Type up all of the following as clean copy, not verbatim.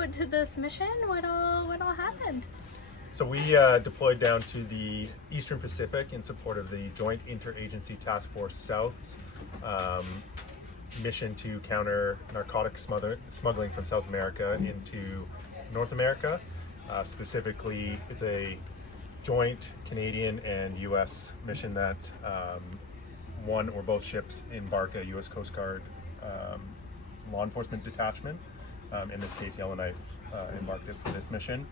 out to this mission? What all happened? So we deployed down to the Eastern Pacific in support of the Joint Interagency Task Force South's mission to counter narcotics smuggling from South America into North America. Specifically, it's a joint Canadian and U.S. mission that one or both ships embark a U.S. Coast Guard law enforcement detachment. In this case, Yellowknife embarked it for this mission,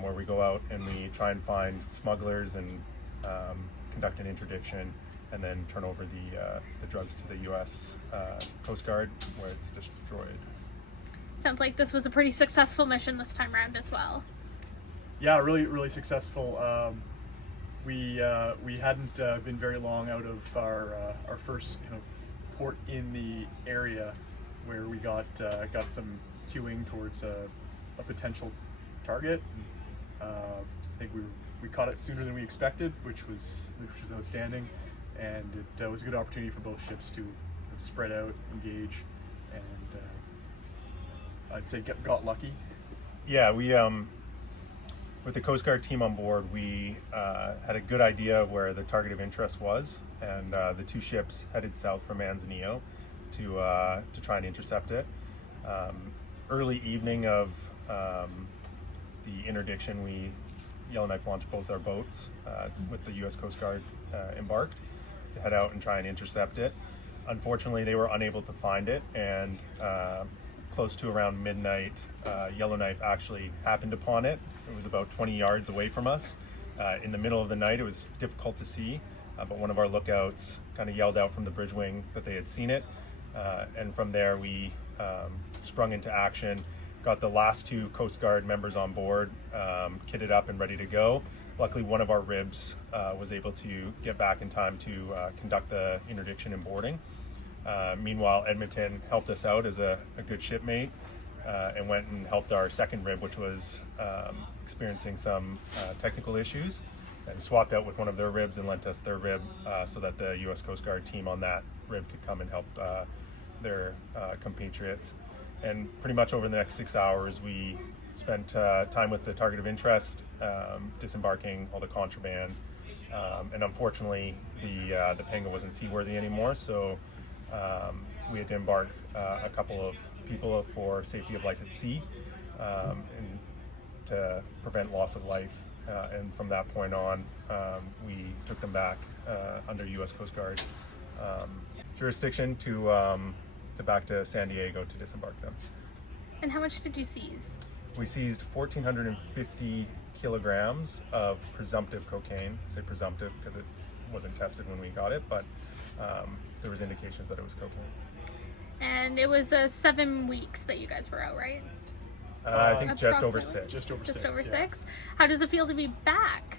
where we go out and we try and find smugglers and conduct an interdiction, and then turn over the drugs to the U.S. Coast Guard, where it's destroyed. Sounds like this was a pretty successful mission this time around as well. Yeah, really successful. We hadn't been very long out of our first kind of port in the area, where we got some cueing towards a potential target. I think we caught it sooner than we expected, which was outstanding, and it was a good opportunity for both ships to spread out, engage, and I'd say got lucky. Yeah, we with the Coast Guard team on board, we had a good idea of where the target of interest was, and the two ships headed south from Manzanillo to try and intercept it. Early evening of the interdiction, Yellowknife launched both our boats with the U.S. Coast Guard embarked to head out and try and intercept it. Unfortunately, they were unable to find it, and close to around midnight, Yellowknife actually happened upon it. It was about 20 yards away from us. In the middle of the night, it was difficult to see, but one of our lookouts kind of yelled out from the bridge wing that they had seen it. And from there, we sprung into action, got the last two Coast Guard members on board, kitted up and ready to go. Luckily, one of our ribs was able to get back in time to conduct the interdiction and boarding. Meanwhile, Edmonton helped us out as a good shipmate and went and helped our second rib, which was experiencing some technical issues, and swapped out with one of their ribs and lent us their rib so that the U.S. Coast Guard team on that rib could come and help their compatriots. And pretty much over the next 6 hours, we spent time with the target of interest, disembarking all the contraband, and unfortunately the Panga wasn't seaworthy anymore, so we had to embark a couple of people for safety of life at sea, and to prevent loss of life. And from that point on, we took them back under U.S. Coast Guard jurisdiction to back to San Diego to disembark them. And how much did you seize? We seized 1,450 kilograms of presumptive cocaine. I say presumptive because it wasn't tested when we got it, but there was indications that it was cocaine. And it was 7 weeks that you guys were out, right? I think just over six. Just over yeah. 6. How does it feel to be back?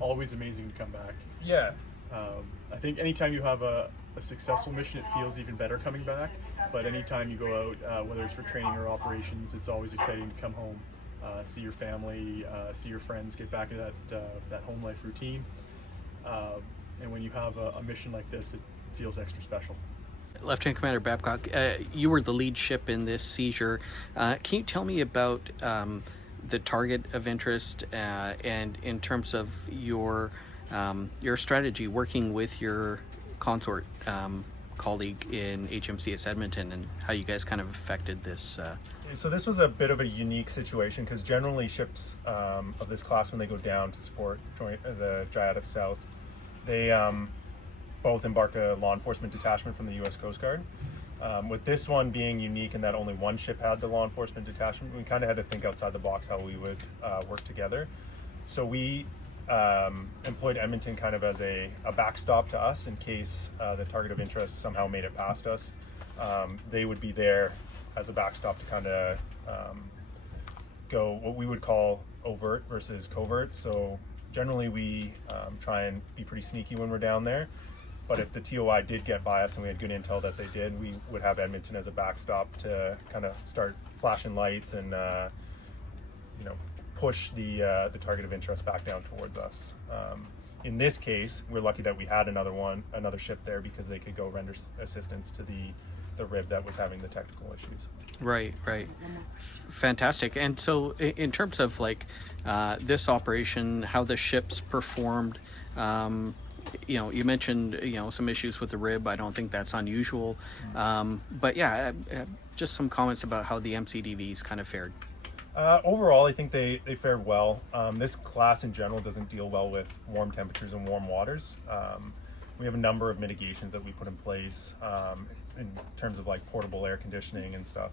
Always amazing to come back. Yeah. I think anytime you have a successful mission, it feels even better coming back. But anytime you go out, whether it's for training or operations, it's always exciting to come home, see your family, see your friends, get back into that home life routine. And when you have a mission like this, it feels extra special. Lieutenant Commander Babcock, you were the lead ship in this seizure. Can you tell me about the target of interest and in terms of your strategy working with your consort colleague in HMCS Edmonton, and how you guys kind of affected this? So this was a bit of a unique situation, because generally ships of this class, when they go down to support the Dryad of South, they both embark a law enforcement detachment from the U.S. Coast Guard. With this one being unique in that only one ship had the law enforcement detachment, we kind of had to think outside the box how we would work together. So we employed Edmonton kind of as a backstop to us in case the target of interest somehow made it past us. They would be there as a backstop to kind of go what we would call overt versus covert. So generally we try and be pretty sneaky when we're down there. But if the TOI did get by us and we had good intel that they did, we would have Edmonton as a backstop to kind of start flashing lights and push the target of interest back down towards us. In this case, we're lucky that we had another ship there, because they could go render assistance to the the rib that was having the technical issues. Right, right. Fantastic. And so, in terms of like this operation, how the ships performed, you mentioned some issues with the rib. I don't think that's unusual, but yeah, just some comments about how the MCDVs kind of fared. Overall, I think they fared well. This class in general doesn't deal well with warm temperatures and warm waters. We have a number of mitigations that we put in place in terms of like portable air conditioning and stuff.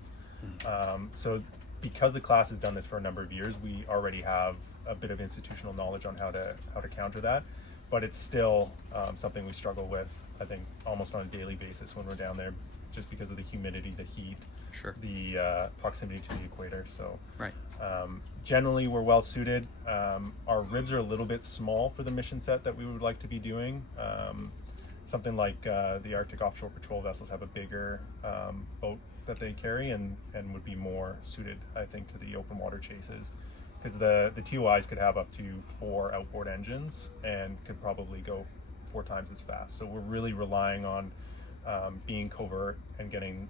So because the class has done this for a number of years, we already have a bit of institutional knowledge on how to counter that. But it's still something we struggle with, I think, almost on a daily basis when we're down there, just because of the humidity, the heat, Sure. the proximity to the equator. So Right. generally we're well suited. Our ribs are a little bit small for the mission set that we would like to be doing. Something like the Arctic offshore patrol vessels have a bigger boat that they carry and would be more suited, I think, to the open water chases, because the TOIs could have up to 4 outboard engines and could probably go 4 times as fast. So we're really relying on being covert and getting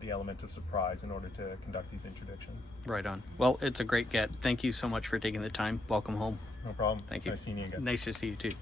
the element of surprise in order to conduct these interdictions. Right on. Well, it's a great get. Thank you so much for taking the time. Welcome home. No problem. Thank It's you. nice seeing you again. Nice to see you too.